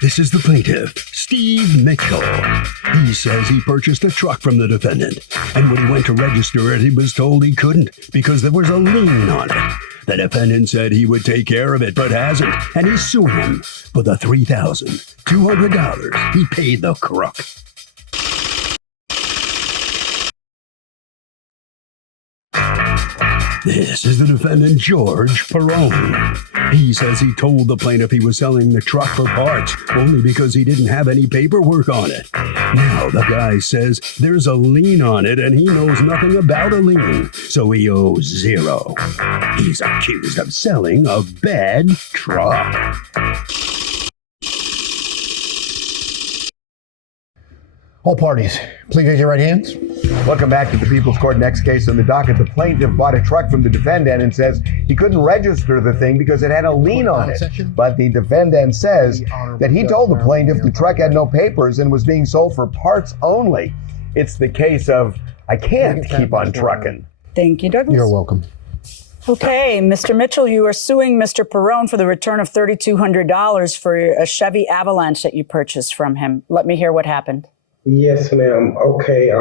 This is the plaintiff, Steve Mitchell. He says he purchased a truck from the defendant, and when he went to register it, he was told he couldn't because there was a lien on it. The defendant said he would take care of it, but hasn't, and he's suing him for the $3,200 he paid the crook. This is the defendant, George Perone. He says he told the plaintiff he was selling the truck for parts only because he didn't have any paperwork on it. Now the guy says there's a lien on it and he knows nothing about a lien, so he owes zero. He's accused of selling a bad truck. All parties, please raise your right hands. Welcome back to the People's Court. Next case on the docket. The plaintiff bought a truck from the defendant and says he couldn't register the thing because it had a lien on it. But the defendant says that he told the plaintiff the truck had no papers and was being sold for parts only. It's the case of, I can't keep on trucking. Thank you, Douglas. You're welcome. Okay, Mr. Mitchell, you are suing Mr. Perone for the return of $3,200 for a Chevy Avalanche that you purchased from him. Let me hear what happened. Yes, ma'am. Okay.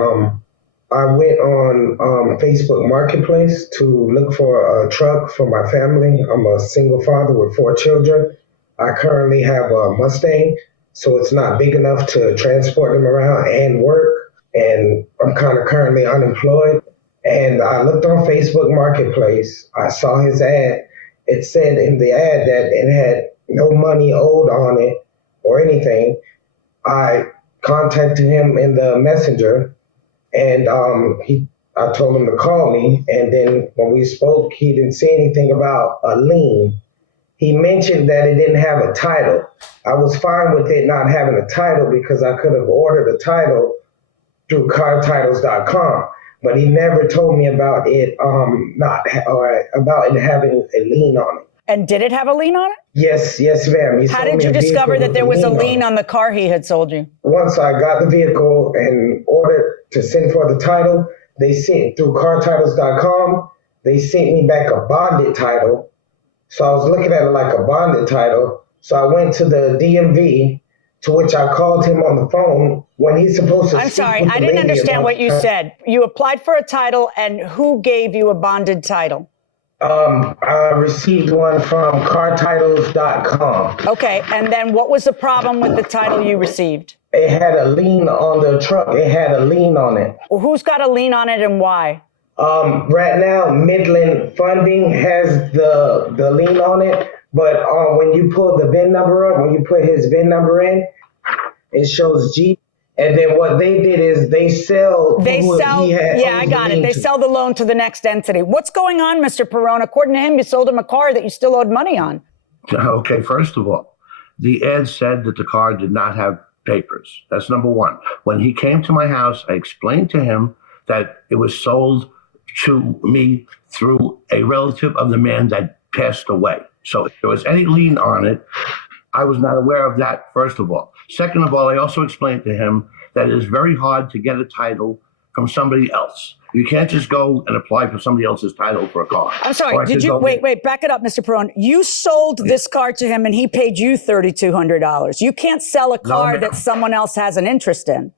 I went on Facebook Marketplace to look for a truck for my family. I'm a single father with 4 children. I currently have a Mustang, so it's not big enough to transport them around and work. And I'm kind of currently unemployed. And I looked on Facebook Marketplace. I saw his ad. It said in the ad that it had no money owed on it or anything. I contacted him in the messenger, and I told him to call me. And then when we spoke, he didn't say anything about a lien. He mentioned that it didn't have a title. I was fine with it not having a title because I could have ordered a title through cartitles.com. But he never told me about it about it having a lien on it. And did it have a lien on it? Yes, ma'am. How did you discover that there was a lien on the car he had sold you? Once I got the vehicle and ordered to send for the title, they sent through cartitles.com. They sent me back a bonded title. So I was looking at it like a bonded title. So I went to the DMV, to which I called him on the phone when he's supposed to. I'm sorry, I didn't understand what you said. You applied for a title, and who gave you a bonded title? I received one from cartitles.com. Okay, and then what was the problem with the title you received? It had a lien on the truck. It had a lien on it. Well, who's got a lien on it and why? Right now, Midland Funding has the lien on it, but when you pull the VIN number up, when you put his VIN number in, it shows Jeep. And then what they did is they sell. Yeah, I got it. They sell the loan to the next entity. What's going on, Mr. Perone? According to him, you sold him a car that you still owed money on. Okay, first of all, the ad said that the car did not have papers. That's number one. When he came to my house, I explained to him that it was sold to me through a relative of the man that passed away. So if there was any lien on it, I was not aware of that, first of all. Second of all, I also explained to him that it is very hard to get a title from somebody else. You can't just go and apply for somebody else's title for a car. I'm sorry, did you, wait, back it up, Mr. Perone. You sold this car to him and he paid you $3,200. You can't sell a car that someone else has an interest in.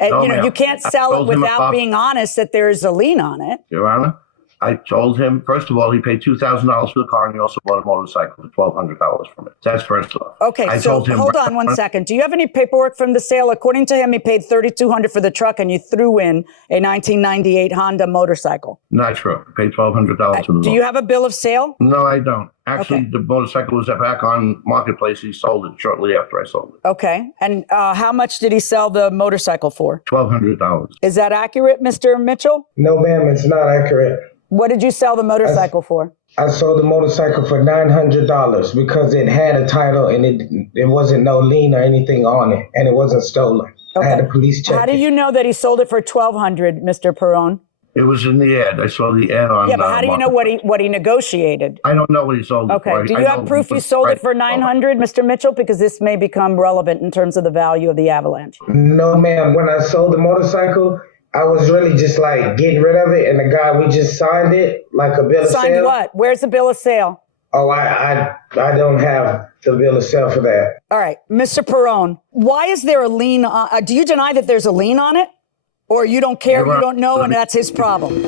You can't sell it without being honest that there is a lien on it. Your Honor, I told him, first of all, he paid $2,000 for the car, and he also bought a motorcycle for $1,200 from it. That's first of all. Okay, so hold on one second. Do you have any paperwork from the sale? According to him, he paid $3,200 for the truck, and you threw in a 1998 Honda motorcycle. Not true. I paid $1,200 for the Do you have a bill of sale? No, I don't. Actually, the motorcycle was back on Marketplace. He sold it shortly after I sold it. Okay, and how much did he sell the motorcycle for? $1,200. Is that accurate, Mr. Mitchell? No, ma'am, it's not accurate. What did you sell the motorcycle for? I sold the motorcycle for $900 because it had a title and it wasn't no lien or anything on it, and it wasn't stolen. Okay. I had a police check. How do you know that he sold it for $1,200, Mr. Perone? It was in the ad. I saw the ad on. Yeah, but how do you know what he negotiated? I don't know what he sold it for. Okay. Do you have proof you sold it for $900, Mr. Mitchell? Because this may become relevant in terms of the value of the Avalanche. No, ma'am. When I sold the motorcycle, I was really just like getting rid of it, and the guy, we just signed it like a bill of sale. Signed what? Where's the bill of sale? Oh, I don't have the bill of sale for that. All right, Mr. Perone, why is there a lien on, do you deny that there's a lien on it? Or you don't care, you don't know, and that's his problem?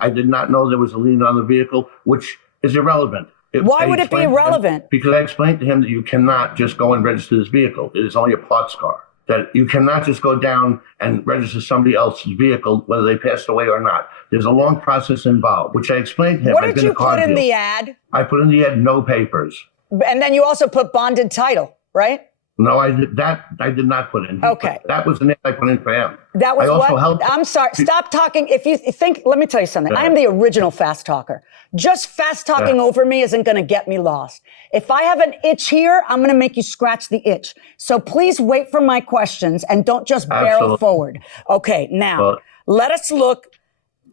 I did not know there was a lien on the vehicle, which is irrelevant. Why would it be irrelevant? Because I explained to him that you cannot just go and register this vehicle. It is only a parts car. That you cannot just go down and register somebody else's vehicle, whether they passed away or not. There's a long process involved, which I explained to him. What did you put in the ad? I put in the ad, no papers. And then you also put bonded title, right? No, I did not put in. Okay. That was an ad I put in for him. That was I also what? helped. I'm sorry. Stop talking. If you think, let me tell you something. I am the original fast talker. Just fast talking over me isn't going to get me lost. If I have an itch here, I'm going to make you scratch the itch. So please wait for my questions and don't just barrel forward. Okay. Now let us look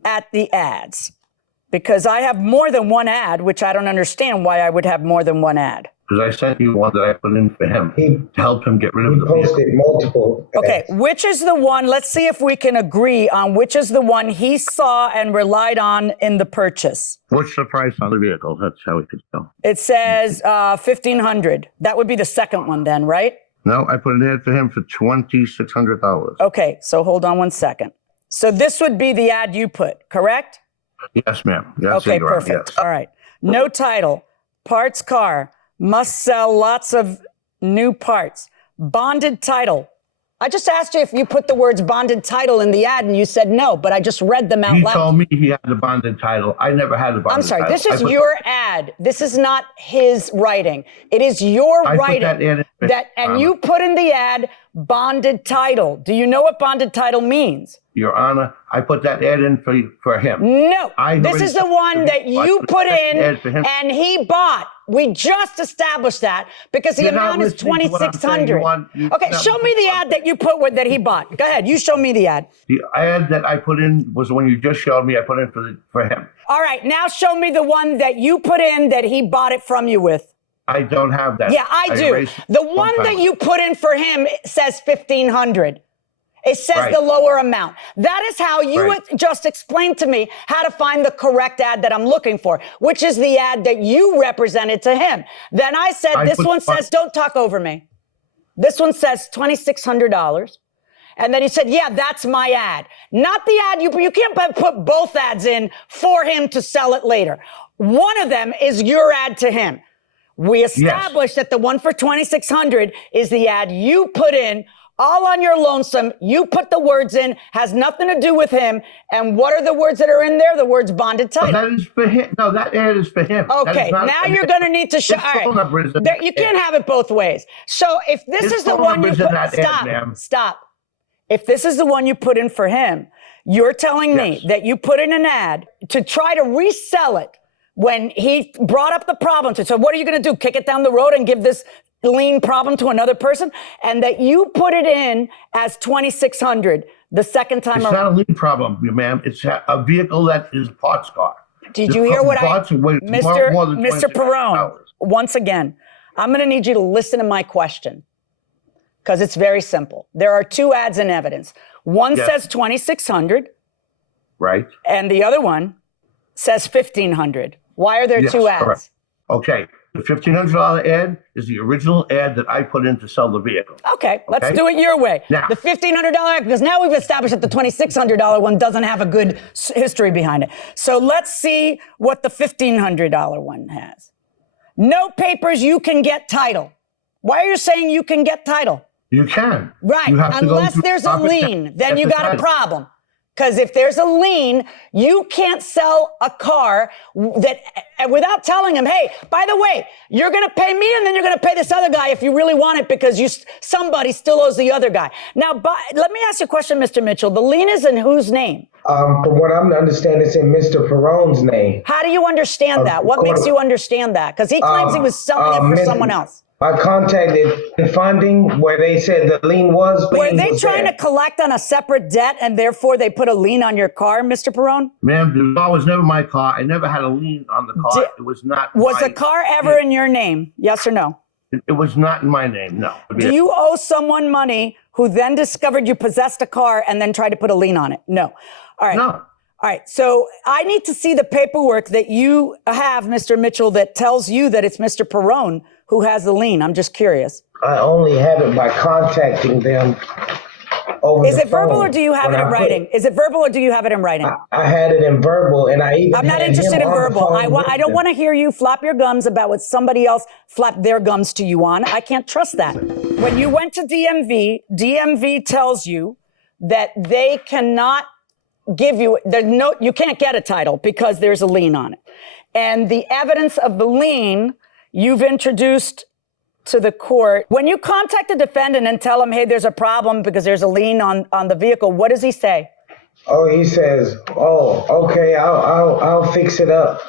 at the ads, because I have more than one ad, which I don't understand why I would have more than one ad. Because I sent you one that I put in for him to help him get rid of the vehicle. He posted multiple ads. Okay, which is the one, let's see if we can agree on which is the one he saw and relied on in the purchase. What's the price on the vehicle? That's how we could tell. It says $1,500. That would be the second one then, right? No, I put an ad for him for $2,600. Okay, so hold on one second. So this would be the ad you put, correct? Yes, ma'am. Yes, Okay, you're right, perfect. yes. All right. No title, parts car, must sell lots of new parts, bonded title. I just asked you if you put the words bonded title in the ad and you said no, but I just read them out loud. He told me he had the bonded title. I never had the bonded title. I'm sorry, this is your ad. This is not his writing. It is your writing. And you put in the ad bonded title. Do you know what bonded title means? Your Honor, I put that ad in for him. No, this is the one that you put in and he bought. We just established that because the amount is $2,600. Okay, show me the ad that you put with that he bought. Go ahead, you show me the ad. The ad that I put in was the one you just showed me. I put in for him. All right, now show me the one that you put in that he bought it from you with. I don't have that. Yeah, I do. The one that you put in for him says $1,500. It says the lower amount. That is how you just explained to me how to find the correct ad that I'm looking for, which is the ad that you represented to him. Then I said, this one says, don't talk over me. This one says $2,600. And then he said, yeah, that's my ad. Not the ad. You can't put both ads in for him to sell it later. One of them is your ad to him. We established that the one for $2,600 is the ad you put in, all on your lonesome. You put the words in, has nothing to do with him. And what are the words that are in there? The words bonded title. That is for him. No, that ad is for him. Okay, now you're going to need to show. All right, you can't have it both ways. So if this is the one you put, stop. If this is the one you put in for him, you're telling me that you put in an ad to try to resell it when he brought up the problem. So what are you going to do? Kick it down the road and give this lien problem to another person? And that you put it in as $2,600 the second time around. It's not a lien problem, ma'am. It's a vehicle that is a parts car. Did you hear what Mr. Perone, once again, I'm going to need you to listen to my question because it's very simple. There are two ads in evidence. One says $2,600. Right. And the other one says $1,500. Why are there two ads? Correct. Okay. The $1,500 ad is the original ad that I put in to sell the vehicle. Okay, let's do it your way. Now, the $1,500 ad, because now we've established that the $2,600 one doesn't have a good history behind it. So let's see what the $1,500 one has. No papers, you can get title. Why are you saying you can get title? You can. Right, unless there's a lien, then you got a problem. Because if there's a lien, you can't sell a car that without telling him, hey, by the way, you're going to pay me and then you're going to pay this other guy if you really want it because somebody still owes the other guy. Now, let me ask you a question, Mr. Mitchell. The lien is in whose name? From what I'm understanding, it's in Mr. Perone's name. How do you understand that? What makes you understand that? Because he claims he was selling it for someone else. I contacted funding where they said the lien was. Were they trying to collect on a separate debt and therefore they put a lien on your car, Mr. Perone? Ma'am, the car was never my car. I never had a lien on the car. It was not. Was the car ever in your name? Yes or no? It was not in my name, no. Do you owe someone money who then discovered you possessed a car and then tried to put a lien on it? No. All right. No. All right. So I need to see the paperwork that you have, Mr. Mitchell, that tells you that it's Mr. Perone who has the lien? I'm just curious. I only have it by contacting them over Is the it verbal phone. or do you have When it in I put- writing? Is it verbal or do you have it in writing? I had it in verbal, and I even I'm not had interested him in on the verbal. phone I with don't them. want to hear you flap your gums about what somebody else flapped their gums to you on. I can't trust that. When you went to DMV tells you that they cannot give you, you can't get a title because there's a lien on it. And the evidence of the lien you've introduced to the court. When you contact the defendant and tell him, hey, there's a problem because there's a lien on the vehicle, what does he say? Oh, he says, "Oh, okay, I'll fix it up.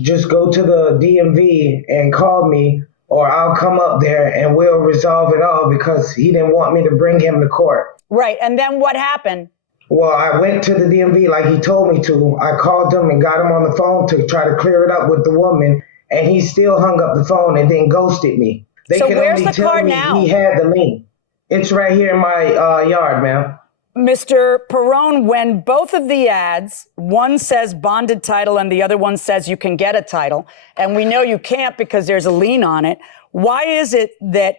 Just go to the DMV and call me, or I'll come up there and we'll resolve it all," because he didn't want me to bring him to court. Right, and then what happened? Well, I went to the DMV like he told me to. I called him and got him on the phone to try to clear it up with the woman, and he still hung up the phone and then ghosted me. They So could where's only the tell car me now? he had the lien. It's right here in my yard, ma'am. Mr. Perone, when both of the ads, one says bonded title and the other one says you can get a title, and we know you can't because there's a lien on it, why is it that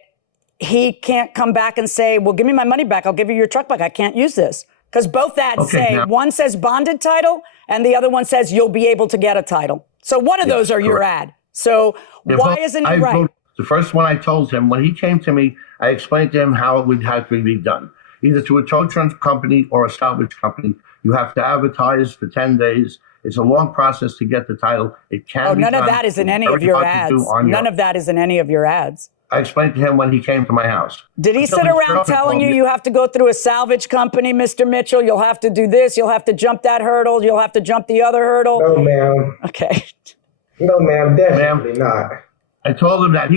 he can't come back and say, well, give me my money back, I'll give you your truck back, I can't use this? Because both ads say, one says bonded title and the other one says you'll be able to get a title. So one of those are your ad. So why isn't it right? The first one I told him, when he came to me, I explained to him how it would have to be done. Either through a tow truck company or a salvage company. You have to advertise for 10 days. It's a long process to get the title. It can be none done. of that is in any It's of very your hard to ads. do on None your- of that is in any of your ads. I explained to him when he came to my house. Did he Until sit his around girlfriend telling called you me. you have to go through a salvage company, Mr. Mitchell? You'll have to do this. You'll have to jump that hurdle. You'll have to jump the other hurdle. No, ma'am. Okay. No, ma'am. Definitely not. I told him that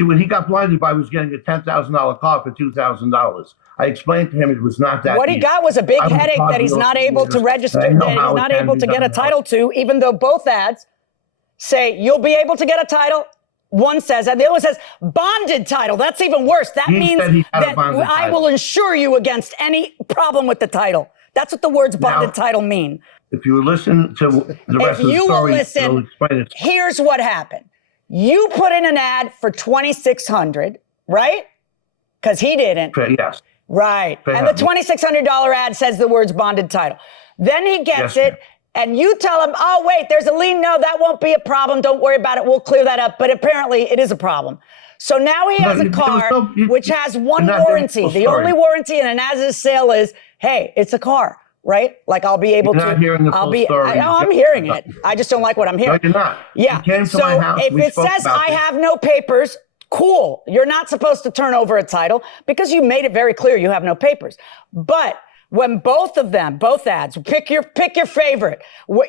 when he got blinded by was getting a $10,000 car for $2,000. I explained to him it was not that What he easy. got was a big I was headache that he's positive not able to years, register, and I that know he's how it not can able be to get a done. title to, even though both ads say you'll be able to get a title. One says, and the other one says bonded title. That's even worse. That He means said he had a that bonded I title. will insure you against any problem with the title. That's what the words bonded Now, title mean. If you listen to the rest If of the you will story, listen, it'll explain it. here's what happened. You put in an ad for $2,600, right? Because he didn't. Yes. Right. And the $2,600 ad says the words bonded title. Then he gets Yes, it, and you tell him, oh, wait, there's a lien. No, that won't be a problem. Don't worry about it. We'll clear that up. But apparently it is a problem. So now he has a car which has one warranty. The only warranty in an as-is sale is, hey, it's a car, right? Like I'll be able to. You're not hearing the full story. I'm hearing it. I just don't like what I'm hearing. No, you're not. Yeah. You came to So my house, if we it spoke says about I this. have no papers, cool. You're not supposed to turn over a title because you made it very clear you have no papers. But when both ads, pick your favorite,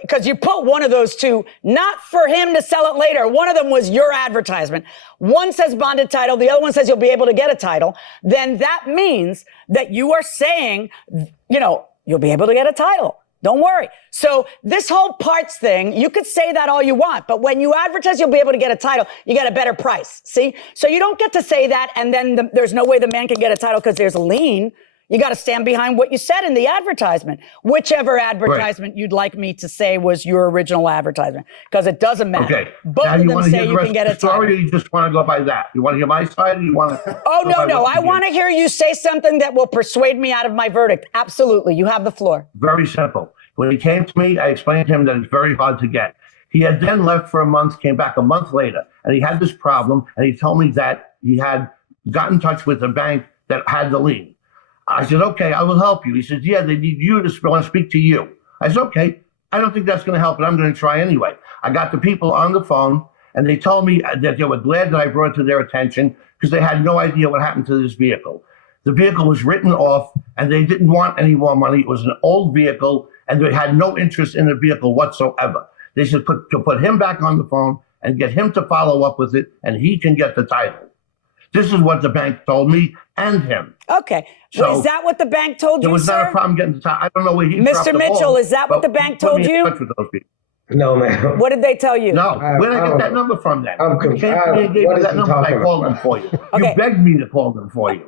because you put one of those two, not for him to sell it later. One of them was your advertisement. One says bonded title. The other one says you'll be able to get a title. Then that means that you are saying, you'll be able to get a title. Don't worry. So this whole parts thing, you could say that all you want, but when you advertise you'll be able to get a title, you get a better price. See? So you don't get to say that and then there's no way the man can get a title because there's a lien. You got to stand behind what you said in the advertisement, whichever advertisement you'd like me to say was your original advertisement, because it doesn't matter. Okay. Both Now, of you them want to say hear the you rest can get of a the story, title. or you just want to go by that? You want to hear my side, or you want to? Oh, no. I want to hear you say something that will persuade me out of my verdict. Absolutely. You have the floor. Very simple. When he came to me, I explained to him that it's very hard to get. He had then left for a month, came back a month later, and he had this problem, and he told me that he had got in touch with a bank that had the lien. I said, okay, I will help you. He says, yeah, they need you to want to speak to you. I said, okay, I don't think that's going to help, but I'm going to try anyway. I got the people on the phone, and they told me that they were glad that I brought it to their attention because they had no idea what happened to this vehicle. The vehicle was written off, and they didn't want any more money. It was an old vehicle, and they had no interest in the vehicle whatsoever. They said to put him back on the phone and get him to follow up with it, and he can get the title. This is what the bank told me and him. Okay. So is that what the bank told you, There was sir? not a problem getting the title. I don't know where he dropped Mr. the Mitchell, ball, is that what but the bank put told me in you? touch with those people. No, ma'am. What did they tell you? No, where did I get that number from then? I'm You came to me and gave what me is that he number, and I talking called about? them for you. Okay. You begged me to call them for you.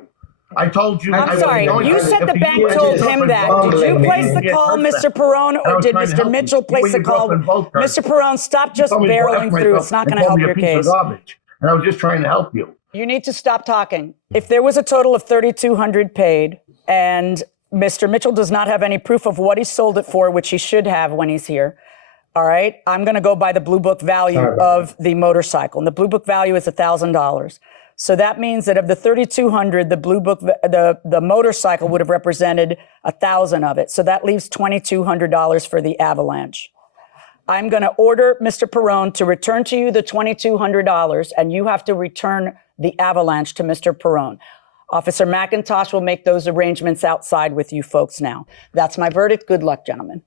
I told you. I I'm was sorry. going You to- said the if bank you told had him your that. girlfriend Did you bumbling, place the you call, get Mr. hurt. Perone, I or was did trying to Mr. help you. Mitchell You place and the your call? girlfriend both hurt. Mr. Perone, stop just You told me to barreling correct through. myself It's not and going to called help me a your piece of case. garbage. and I was just trying to help you. You need to stop talking. If there was a total of $3,200 paid and Mr. Mitchell does not have any proof of what he sold it for, which he should have when he's here, all right, I'm going to go by the Blue Book value of the motorcycle. And the Blue Book value is $1,000. So that means that of the $3,200, the Blue Book, the motorcycle would have represented 1,000 of it. So that leaves $2,200 for the Avalanche. I'm going to order Mr. Perone to return to you the $2,200, and you have to return the Avalanche to Mr. Perone. Officer McIntosh will make those arrangements outside with you folks now. That's my verdict. Good luck, gentlemen.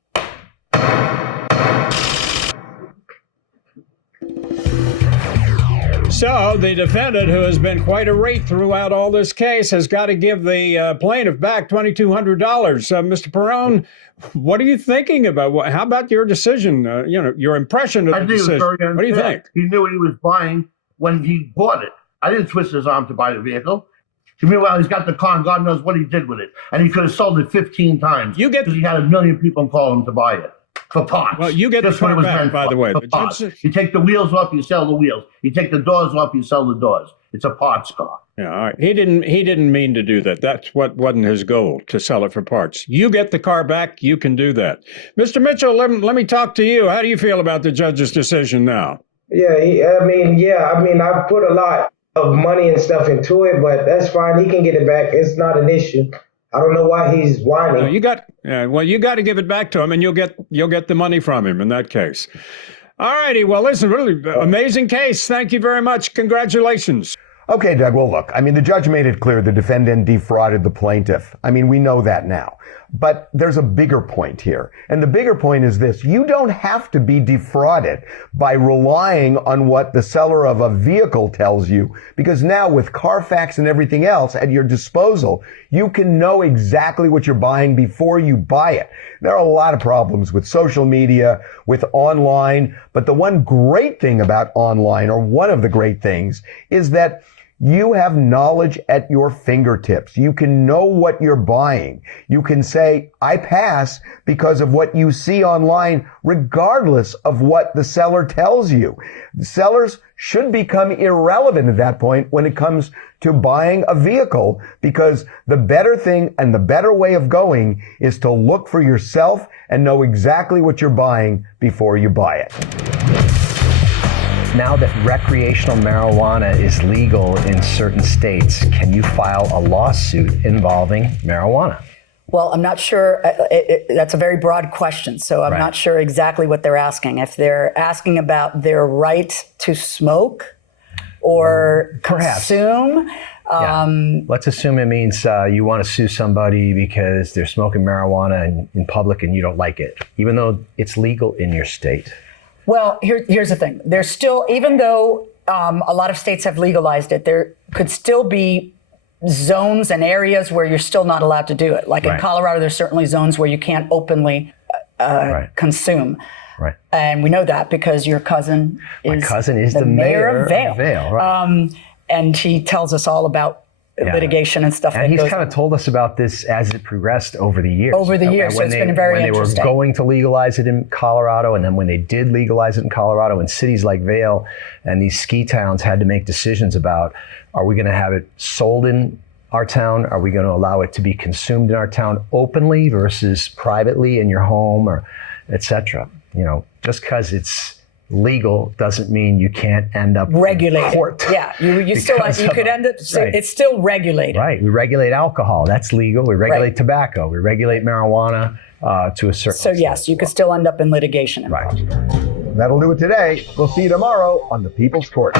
So the defendant, who has been quite irate throughout all this case, has got to give the plaintiff back $2,200. Mr. Perone, what are you thinking about? How about your decision? Your impression of the decision. What do you think? He knew what he was buying when he bought it. I didn't twist his arm to buy the vehicle. Meanwhile, he's got the car, and God knows what he did with it. And he could have sold it 15 times. Because he had 1 million people call him to buy it. For parts. Well, you get the car back, by the way. You take the wheels off, you sell the wheels. You take the doors off, you sell the doors. It's a parts car. Yeah, all right. He didn't mean to do that. That's what wasn't his goal, to sell it for parts. You get the car back, you can do that. Mr. Mitchell, let me talk to you. How do you feel about the judge's decision now? Yeah, I put a lot of money and stuff into it, but that's fine. He can get it back. It's not an issue. I don't know why he's whining. You got to give it back to him, and you'll get the money from him in that case. All righty. Well, listen, really amazing case. Thank you very much. Congratulations. Okay, Doug. Well, look, the judge made it clear the defendant defrauded the plaintiff. We know that now. But there's a bigger point here. And the bigger point is this. You don't have to be defrauded by relying on what the seller of a vehicle tells you, because now with Carfax and everything else at your disposal, you can know exactly what you're buying before you buy it. There are a lot of problems with social media, with online, but the one great thing about online, or one of the great things, is that you have knowledge at your fingertips. You can know what you're buying. You can say, I pass because of what you see online, regardless of what the seller tells you. The sellers should become irrelevant at that point when it comes to buying a vehicle, because the better thing and the better way of going is to look for yourself and know exactly what you're buying before you buy it. Now that recreational marijuana is legal in certain states, can you file a lawsuit involving marijuana? Well, I'm not sure. That's a very broad question, so I'm not sure exactly what they're asking. If they're asking about their right to smoke or consume. Let's assume it means you want to sue somebody because they're smoking marijuana in public and you don't like it, even though it's legal in your state. Well, here's the thing. There's still, even though a lot of states have legalized it, there could still be zones and areas where you're still not allowed to do it. Like in Colorado, there's certainly zones where you can't openly consume. Right. And we know that because your cousin is the mayor of Vail. Right. And he tells us all about litigation and stuff. And he's kind of told us about this as it progressed over the years. So it's been very interesting. When they were going to legalize it in Colorado, and then when they did legalize it in Colorado, in cities like Vail and these ski towns had to make decisions about, are we going to have it sold in our town? Are we going to allow it to be consumed in our town openly versus privately in your home, or et cetera? Just because it's legal doesn't mean you can't end up regulated. In court. Yeah, you could end up. It's still regulated. Right. We regulate alcohol. That's legal. We regulate tobacco. We regulate marijuana to a certain extent. So yes, you could still end up in litigation. Right. That'll do it today. We'll see you tomorrow on the People's Court.